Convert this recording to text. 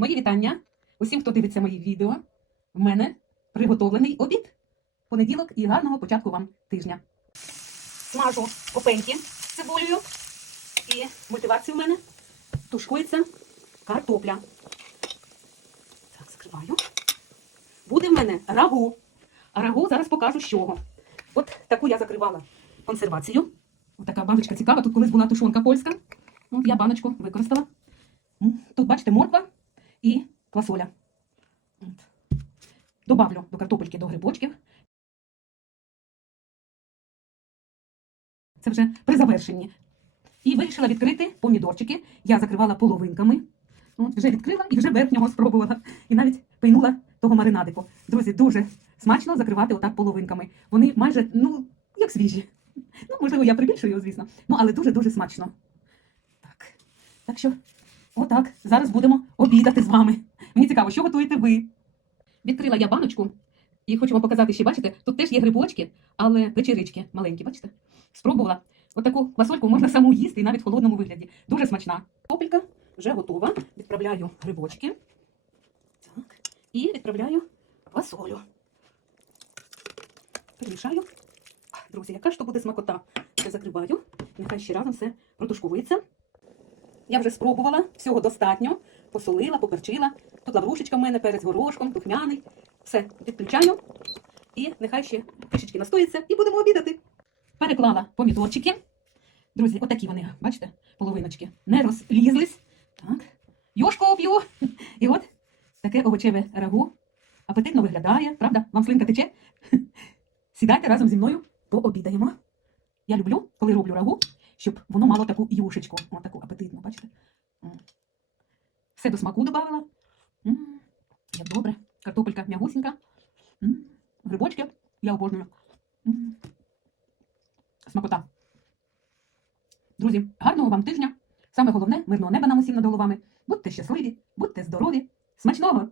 Мої вітання усім, хто дивиться мої відео. В мене приготовлений обід. Понеділок і гарного початку вам тижня. Смажу опеньки з цибулею. І мотивація в мене тушкується картопля. Так, скриваю. Буде в мене рагу. Рагу зараз покажу з чого. От таку я закривала консервацію. Ось така баночка цікава. Тут колись була тушонка польська. От я баночку використала. Тут, бачите, морква і квасоля. Добавлю до картопельки, до грибочків. Це вже при завершенні. І вирішила відкрити помідорчики. Я закривала половинками. От, вже відкрила і вже верхнього спробувала. І навіть пийнула того маринадику. Друзі, дуже смачно закривати отак половинками. Вони майже, ну, як свіжі. Ну, можливо, я прибільшую, звісно. Ну, але дуже-дуже смачно. Так. Так що, отак. Зараз будемо обідати з вами. Мені цікаво, що готуєте ви? Відкрила я баночку і хочу вам показати ще, бачите, тут теж є грибочки, але печерички маленькі, бачите? Спробувала. Отаку квасольку можна саму їсти і навіть в холодному вигляді. Дуже смачна. Копелька вже готова. Відправляю грибочки. Так. І відправляю квасолю. Перемішаю. Друзі, яка ж то буде смакота? Я закриваю. Нехай ще разом все протушкується. Я вже спробувала, всього достатньо. Посолила, поперчила. Тут лаврушечка в мене перець горошком, духмяний. Все, відключаю. І нехай ще трішечки настоїться, і будемо обідати. Переклала помідорчики. Друзі, отакі вони, бачите, половиночки. Не розлізлись. Так. Йошку п'ю. І от таке овочеве рагу. Апетитно виглядає, правда? Вам слинка тече? Сідайте разом зі мною, пообідаємо. Я люблю, коли роблю рагу, щоб воно мало таку юшечку. Ось таку апетитну, бачите? Все до смаку додавала. Як добре. Картопелька м'ягусінька. Грибочки я обожнюю. Смакота. Друзі, гарного вам тижня. Саме головне, мирного неба нам усім над головами. Будьте щасливі, будьте здорові. Смачного!